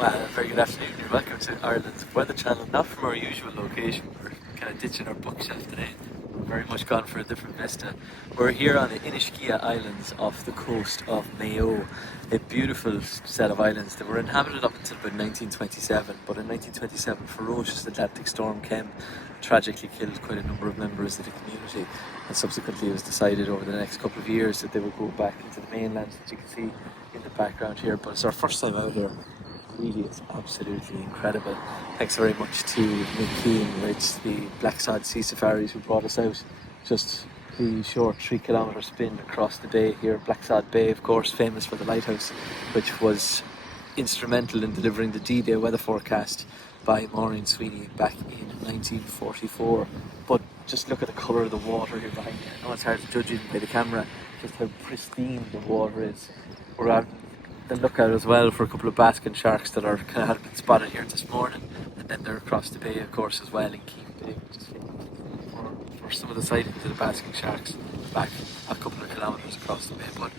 Well, very good afternoon. You're welcome to Ireland's Weather Channel. Not from our usual location. We're kind of ditching our bookshelf today. We're very much gone for a different vista. We're here on the Inishkea Islands off the coast of Mayo, a beautiful set of islands that were inhabited up until about 1927. But in 1927, ferocious Atlantic storm came, tragically killed quite a number of members of the community. And subsequently, it was decided over the next couple of years that they would go back into the mainland, that you can see in the background here. But it's our first time out here. Really, it's absolutely incredible. Thanks very much to Keem, it's the Blacksod Sea Safaris who brought us out. Just the short 3 kilometre spin across the bay here. Blacksod Bay, of course, famous for the lighthouse, which was instrumental in delivering the D-Day weather forecast by Maureen Sweeney back in 1944. But just look at the colour of the water here behind me. I know it's hard to judge even by the camera just how pristine the water is. We're out the lookout as well for a couple of basking sharks that are kind of had been spotted here this morning, and then they're across the bay, of course, as well in Keem Bay, just for some of the sightings of the basking sharks back a couple of kilometres across the bay. But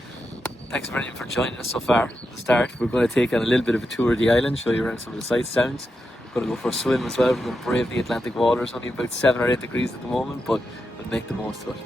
thanks very much for joining us so far. At the start, we're going to take on a little bit of a tour of the island, show you around some of the sight sounds. We're going to go for a swim as well. We're going to brave the Atlantic waters. Only about 7 or 8 degrees at the moment, but we'll make the most of it.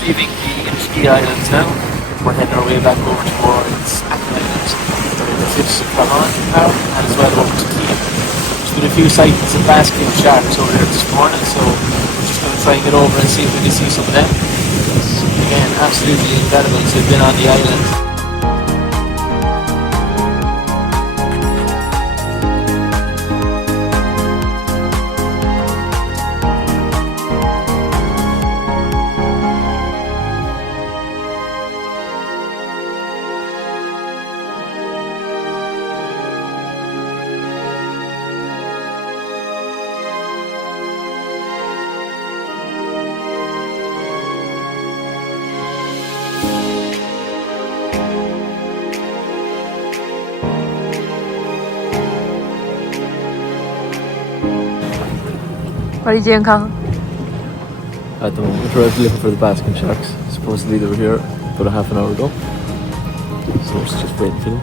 Leaving the Inishkea Islands now. We're heading our way back over towards Achill Head, the cliffs of Faulmore, and as well over to Keem. There's been a few sightings of basking sharks over there this morning, so we're just going to try and get over and see if we can see some of them. Again, absolutely incredible to have been on the island. What are you doing, Colin? At the moment, we're out looking for the basking sharks. Supposedly they were here about a half an hour ago, so it's just waiting for them.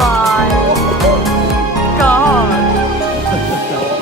My God!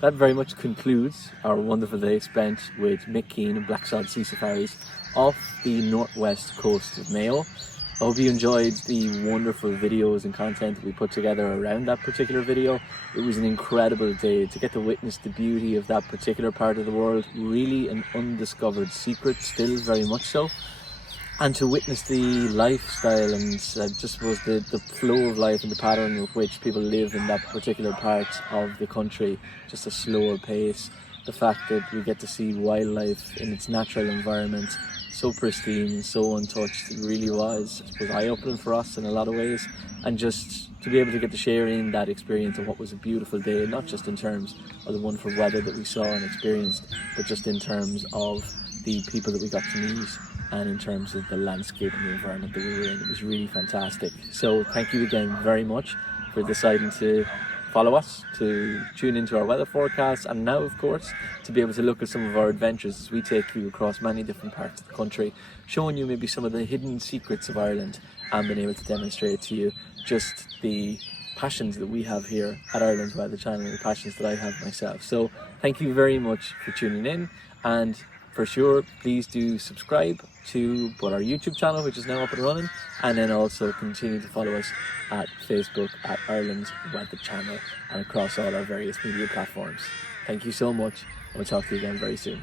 that very much concludes our wonderful day spent with Mick Keane and Blacksod Sea Safaris off the northwest coast of Mayo. I hope you enjoyed the wonderful videos and content that we put together around that particular video. It was an incredible day to get to witness the beauty of that particular part of the world, really an undiscovered secret, still very much so. And to witness the lifestyle and just suppose the flow of life and the pattern with which people live in that particular part of the country, just a slower pace. The fact that we get to see wildlife in its natural environment, so pristine and so untouched, it really was, I suppose, eye-opening for us in a lot of ways. And just to be able to get to share in that experience of what was a beautiful day, not just in terms of the wonderful weather that we saw and experienced, but just in terms of the people that we got to meet and in terms of the landscape and the environment that we were in. It was really fantastic. So thank you again very much for deciding to follow us, to tune into our weather forecasts, and now of course to be able to look at some of our adventures as we take you across many different parts of the country, showing you maybe some of the hidden secrets of Ireland and being able to demonstrate to you just the passions that we have here at Ireland's Weather Channel, the passions that I have myself. So thank you very much for tuning in, and for sure, please do subscribe to both our YouTube channel, which is now up and running, and then also continue to follow us at Facebook at Ireland's Weather Channel and across all our various media platforms. Thank you so much, and we'll talk to you again very soon.